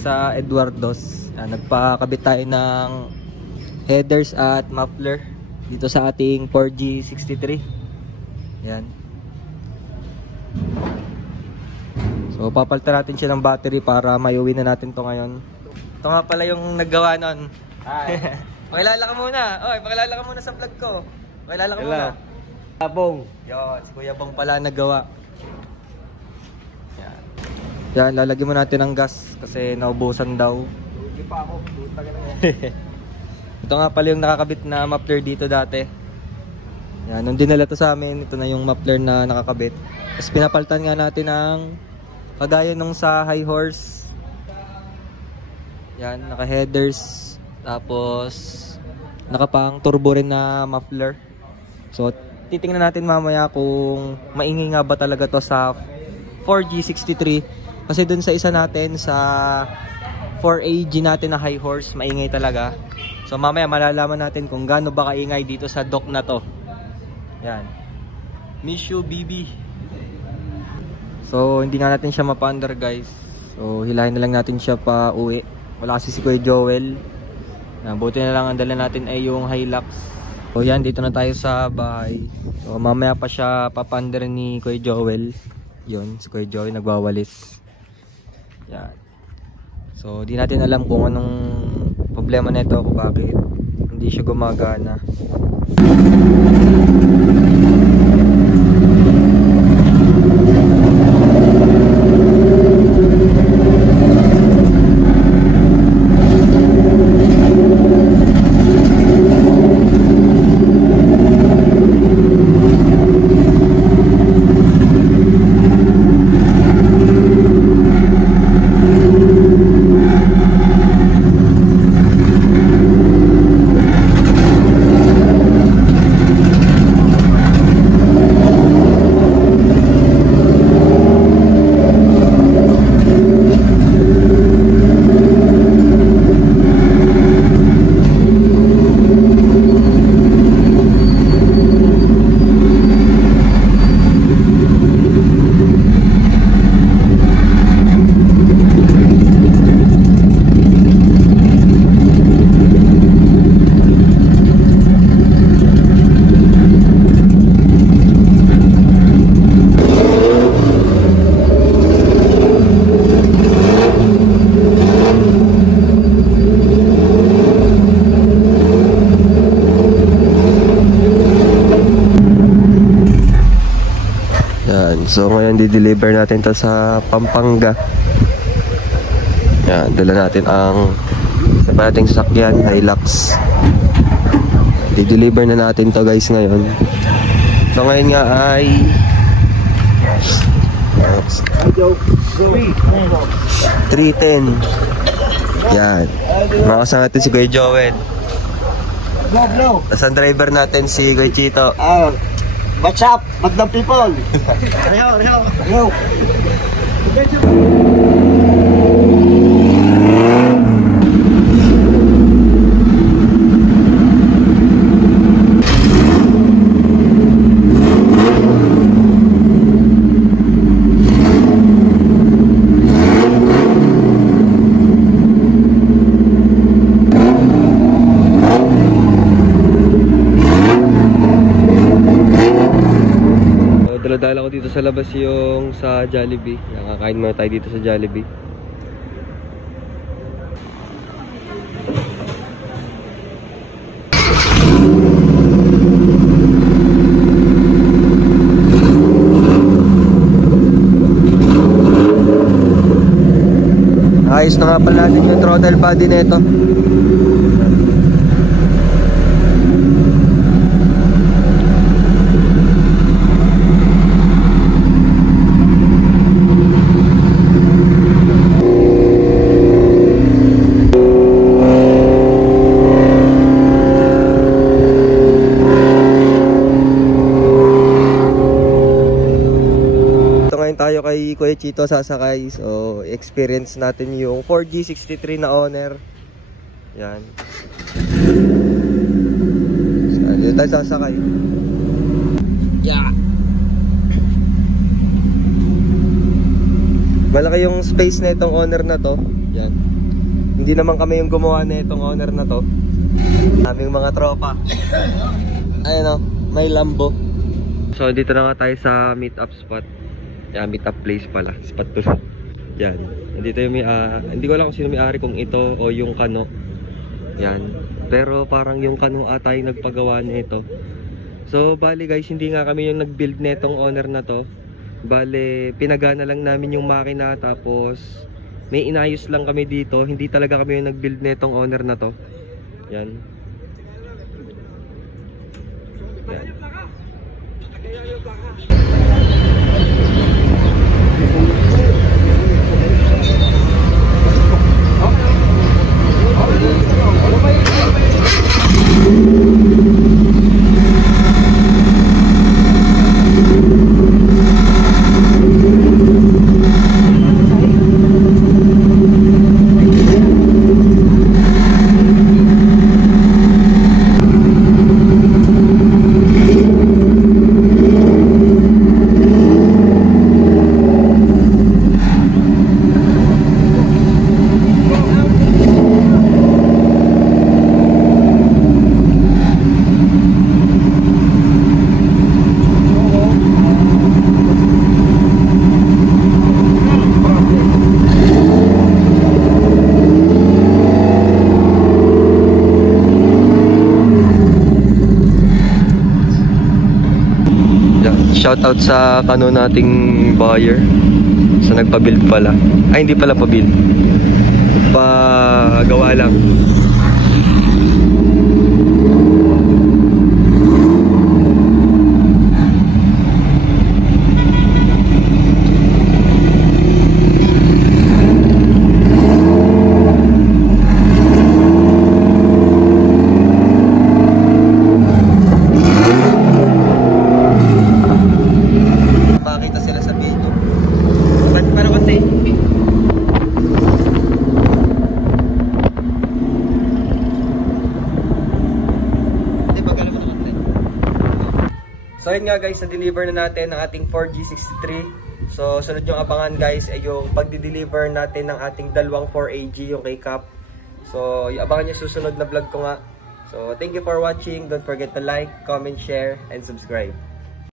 sa Eduardo's. Nagpakabit tayo ng headers at muffler dito sa ating 4G63. Yan. So papalitan natin siya ng battery para maiuwi na natin to ngayon. Ito nga pala yung naggawa nun. Hi. Pakilala ka muna. Oy, pakilala ka muna sa vlog ko. Pakilala ka muna. Bong. Yo, si Kuya Bong pala naggawa. Yan. Yan, lalagyan mo natin ng gas kasi naubusan daw. Hindi pa ako. Ito nga pala yung nakakabit na muffler dito dati. Yan, nung dinala to sa amin, ito na yung muffler na nakakabit. Tapos pinapalitan nga natin ng kagaya nung sa High Horse. Yan, naka-headers. Tapos nakapang turbo rin na muffler. So titingnan natin mamaya kung maingay nga ba talaga to sa 4G63. Kasi dun sa isa natin sa 4AG natin na High Horse, maingay talaga. So mamaya malalaman natin kung gaano ba kaingay dito sa dock na to. Yan. Miss you, BB. So hindi nga natin siya mapa-under, guys. So hilahin na lang natin siya pa uwi. Wala kasi si Kuya Joel. Buti na lang ang dala natin ay yung Hilux. So yan, dito na tayo sa bahay. So mamaya pa siya papander ni Kuya Joel. Yun, si Kuya Joel nagwawalis. Yan. So di natin alam kung anong problema nito, kung bakit hindi siya gumagana. So ngayon di-deliver natin to sa Pampanga. Yan, dala natin ang sa ating sasakyan, Hilux. Di-deliver na natin to, guys, ngayon. So ngayon nga ay 3:10. Yan. Makasama natin si Kuya Joel. Tapos ang driver natin si Kuya Chito. What's up, Magdang people? Reho. Dala ko dito sa labas yung sa Jollibee. Nakakain muna tayo dito sa Jollibee. Ayos na nga pala natin yung throttle body nito. Tayo kay Kuya Chito sasakay. So experience natin yung 4G63 na owner. Yan. So, dito tayo sasakay. Yeah. Malaki yung space na itong owner na to. Yan. Hindi naman kami yung gumawa na itong owner na to. Aming mga tropa. Ayun o, may Lambo. So dito na nga tayo sa meet up spot. Yan, meet up place pala. Spot to. Yan. Dito yung hindi ko alam kung sino may-ari, kung ito o yung kano. Yan. Pero parang yung kano ata yung nagpagawa nito. So bali guys, hindi nga kami yung nag-build netong owner na to. Bali, pinagana lang namin yung makina, tapos may inayos lang kami dito. Hindi talaga kami yung nag-build netong owner na to. Yan. Yan. Shoutout sa kano nating buyer sa nagpa-build pala. Ay, hindi pala pa-build. Pa-gawa lang. So yun nga guys, na-deliver na natin ang ating Ford G63. So sunod yung abangan guys ay yung pagdi-deliver natin ng ating dalawang 4AG, yung kay Cap. So yung abangan yung susunod na vlog ko nga. So thank you for watching. Don't forget to like, comment, share, and subscribe.